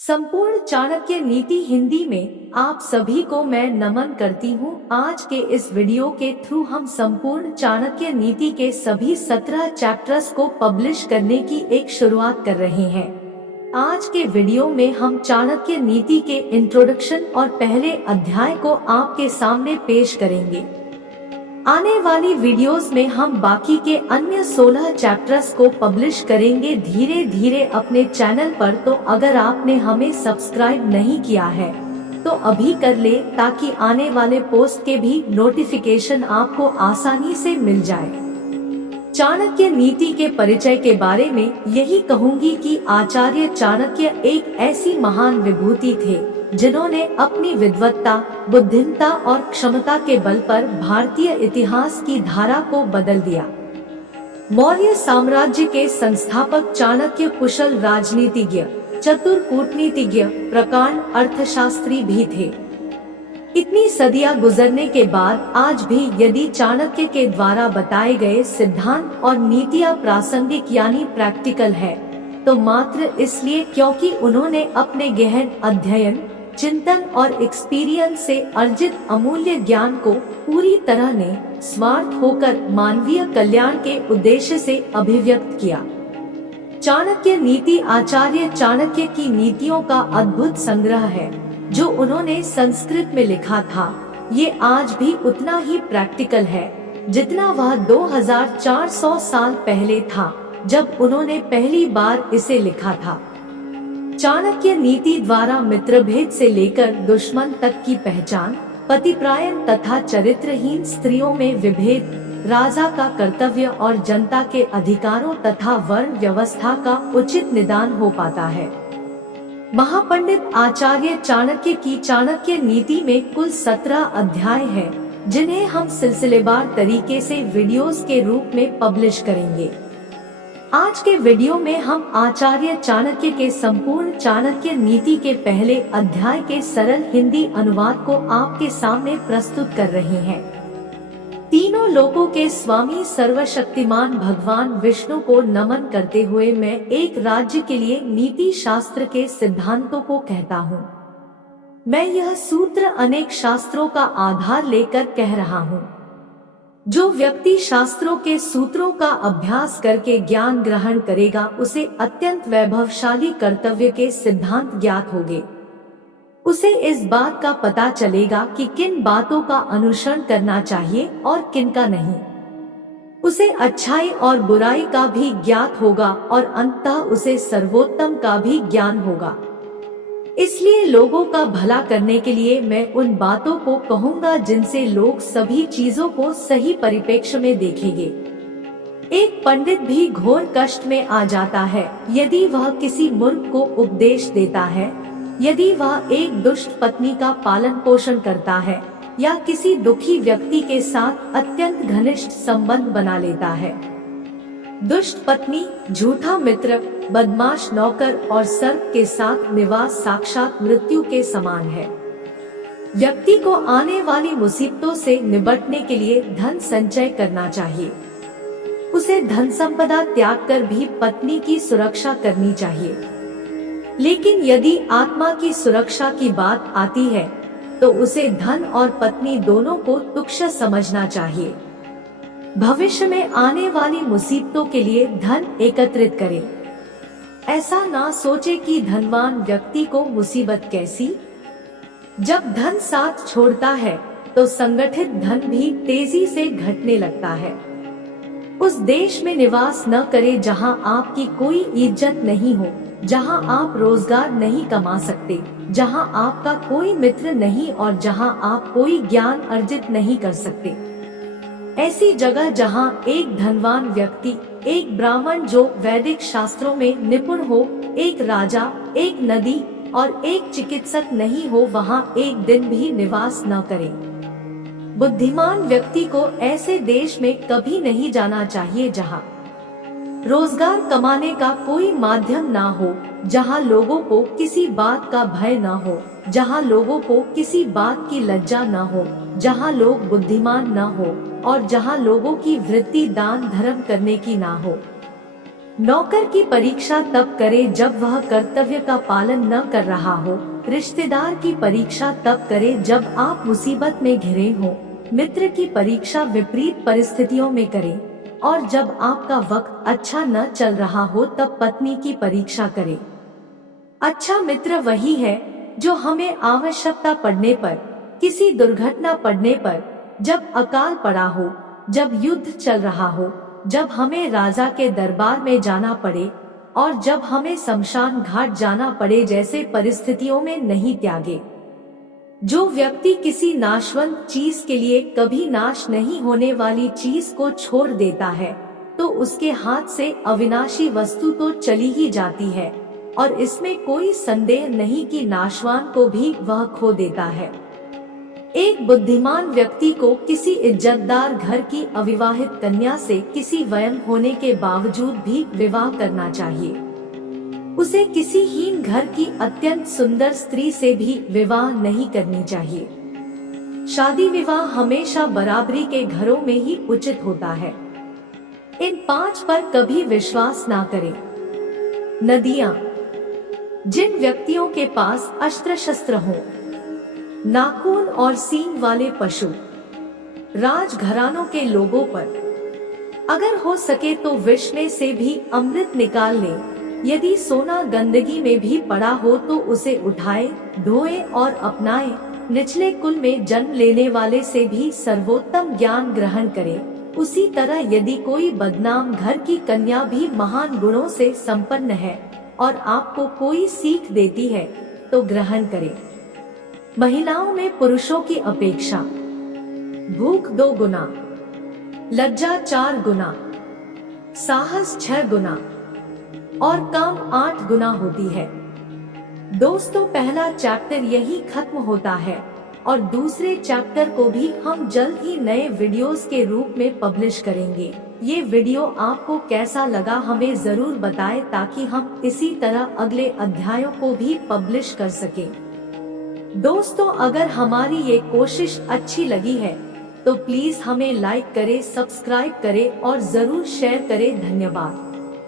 संपूर्ण चाणक्य नीति हिंदी में आप सभी को मैं नमन करती हूँ। आज के इस वीडियो के थ्रू हम संपूर्ण चाणक्य नीति के सभी 17 चैप्टर्स को पब्लिश करने की एक शुरुआत कर रहे हैं। आज के वीडियो में हम चाणक्य नीति के इंट्रोडक्शन और पहले अध्याय को आपके सामने पेश करेंगे। आने वाली वीडियोस में हम बाकी के अन्य 16 चैप्टर्स को पब्लिश करेंगे धीरे धीरे अपने चैनल पर। तो अगर आपने हमें सब्सक्राइब नहीं किया है तो अभी कर ले, ताकि आने वाले पोस्ट के भी नोटिफिकेशन आपको आसानी से मिल जाए। चाणक्य नीति के परिचय के बारे में यही कहूंगी कि आचार्य चाणक्य एक ऐसी महान विभूति थे जिन्होंने अपनी विद्वत्ता, बुद्धिमत्ता और क्षमता के बल पर भारतीय इतिहास की धारा को बदल दिया। मौर्य साम्राज्य के संस्थापक चाणक्य कुशल राजनीतिज्ञ, चतुर कूटनीतिज्ञ, प्रकांड अर्थशास्त्री भी थे। इतनी सदियां गुजरने के बाद आज भी यदि चाणक्य के द्वारा बताए गए सिद्धांत और नीतियां प्रासंगिक यानी प्रैक्टिकल है तो मात्र इसलिए क्योंकि उन्होंने अपने गहन अध्ययन, चिंतन और एक्सपीरियंस से अर्जित अमूल्य ज्ञान को पूरी तरह ने स्मार्ट होकर मानवीय कल्याण के उद्देश्य से अभिव्यक्त किया। चाणक्य नीति आचार्य चाणक्य की नीतियों का अद्भुत संग्रह है जो उन्होंने संस्कृत में लिखा था। ये आज भी उतना ही प्रैक्टिकल है जितना वह 2400 साल पहले था जब उन्होंने पहली बार इसे लिखा था। चाणक्य नीति द्वारा मित्रभेद से लेकर दुश्मन तक की पहचान, पतिप्रायण तथा चरित्रहीन स्त्रियों में विभेद, राजा का कर्तव्य और जनता के अधिकारों तथा वर्ण व्यवस्था का उचित निदान हो पाता है। महापंडित आचार्य चाणक्य की चाणक्य नीति में कुल 17 अध्याय हैं, जिन्हें हम सिलसिलेवार तरीके से वीडियोस के रूप में पब्लिश करेंगे। आज के वीडियो में हम आचार्य चाणक्य के संपूर्ण चाणक्य नीति के पहले अध्याय के सरल हिंदी अनुवाद को आपके सामने प्रस्तुत कर रहे हैं। तीनों लोकों के स्वामी सर्वशक्तिमान भगवान विष्णु को नमन करते हुए मैं एक राज्य के लिए नीति शास्त्र के सिद्धांतों को कहता हूँ। मैं यह सूत्र अनेक शास्त्रों का आधार लेकर कह रहा हूँ। जो व्यक्ति शास्त्रों के सूत्रों का अभ्यास करके ज्ञान ग्रहण करेगा उसे अत्यंत वैभवशाली कर्तव्य के सिद्धांत ज्ञात होंगे। उसे इस बात का पता चलेगा कि किन बातों का अनुसरण करना चाहिए और किन का नहीं। उसे अच्छाई और बुराई का भी ज्ञात होगा और अंततः उसे सर्वोत्तम का भी ज्ञान होगा। इसलिए लोगों का भला करने के लिए मैं उन बातों को कहूँगा जिनसे लोग सभी चीजों को सही परिप्रेक्ष्य में देखेंगे। एक पंडित भी घोर कष्ट में आ जाता है यदि वह किसी मूर्ख को उपदेश देता है, यदि वह एक दुष्ट पत्नी का पालन पोषण करता है या किसी दुखी व्यक्ति के साथ अत्यंत घनिष्ठ संबंध बना लेता है। दुष्ट पत्नी, झूठा मित्र, बदमाश नौकर और सर्प के साथ निवास साक्षात मृत्यु के समान है। व्यक्ति को आने वाली मुसीबतों से निपटने के लिए धन संचय करना चाहिए। उसे धन संपदा त्याग कर भी पत्नी की सुरक्षा करनी चाहिए। लेकिन यदि आत्मा की सुरक्षा की बात आती है तो उसे धन और पत्नी दोनों को तुच्छ समझना चाहिए। भविष्य में आने वाली मुसीबतों के लिए धन एकत्रित करें। ऐसा ना सोचे कि धनवान व्यक्ति को मुसीबत कैसी। जब धन साथ छोड़ता है तो संगठित धन भी तेजी से घटने लगता है। उस देश में निवास न करें जहां आपकी कोई इज्जत नहीं हो, जहां आप रोजगार नहीं कमा सकते, जहां आपका कोई मित्र नहीं और जहां आप कोई ज्ञान अर्जित नहीं कर सकते। ऐसी जगह जहां एक धनवान व्यक्ति, एक ब्राह्मण जो वैदिक शास्त्रों में निपुण हो, एक राजा, एक नदी और एक चिकित्सक नहीं हो, वहां एक दिन भी निवास न करे। बुद्धिमान व्यक्ति को ऐसे देश में कभी नहीं जाना चाहिए जहां रोजगार कमाने का कोई माध्यम ना हो, जहां लोगों को किसी बात का भय ना हो, जहां लोगों को किसी बात की लज्जा ना हो, जहां लोग बुद्धिमान ना हो और जहां लोगों की वृत्ति दान धर्म करने की ना हो। नौकर की परीक्षा तब करे जब वह कर्तव्य का पालन न कर रहा हो। रिश्तेदार की परीक्षा तब करे जब आप मुसीबत में घिरे हो। मित्र की परीक्षा विपरीत परिस्थितियों में करे, और जब आपका वक्त अच्छा न चल रहा हो तब पत्नी की परीक्षा करे। अच्छा मित्र वही है जो हमें आवश्यकता पड़ने पर, किसी दुर्घटना पड़ने पर, जब अकाल पड़ा हो, जब युद्ध चल रहा हो, जब हमें राजा के दरबार में जाना पड़े और जब हमें शमशान घाट जाना पड़े जैसे परिस्थितियों में नहीं त्यागे। जो व्यक्ति किसी नाशवंत चीज के लिए कभी नाश नहीं होने वाली चीज को छोड़ देता है, तो उसके हाथ से अविनाशी वस्तु तो चली ही जाती है, और इसमें कोई संदेह नहीं कि नाशवान को भी वह खो देता है। एक बुद्धिमान व्यक्ति को किसी इज्जतदार घर की अविवाहित कन्या से किसी वयम होने के बावजूद भी विवाह करना चाहिए। उसे किसी हीन घर की अत्यंत सुंदर स्त्री से भी विवाह नहीं करनी चाहिए। शादी विवाह हमेशा बराबरी के घरों में ही उचित होता है। इन 5 पर कभी विश्वास ना करें। नदियां, जिन व्यक्तियों के पास अस्त्र शस्त्र हो, नाखून और सींग वाले पशु, राजघरानों के लोगों पर अगर हो सके तो विष में से भी अमृत निकाल ले। यदि सोना गंदगी में भी पड़ा हो तो उसे उठाए, धोए और अपनाए। निचले कुल में जन्म लेने वाले से भी सर्वोत्तम ज्ञान ग्रहण करे। उसी तरह यदि कोई बदनाम घर की कन्या भी महान गुणों से संपन्न है और आपको कोई सीख देती है तो ग्रहण करे। महिलाओं में पुरुषों की अपेक्षा भूख 2 गुना, लज्जा 4 गुना, साहस 6 गुना और काम 8 गुना होती है। दोस्तों, पहला चैप्टर यही खत्म होता है और दूसरे चैप्टर को भी हम जल्द ही नए वीडियोस के रूप में पब्लिश करेंगे। ये वीडियो आपको कैसा लगा हमें जरूर बताएं ताकि हम इसी तरह अगले अध्यायों को भी पब्लिश कर सकें। दोस्तों, अगर हमारी ये कोशिश अच्छी लगी है तो प्लीज हमें लाइक करें, सब्सक्राइब करें और जरूर शेयर करें। धन्यवाद।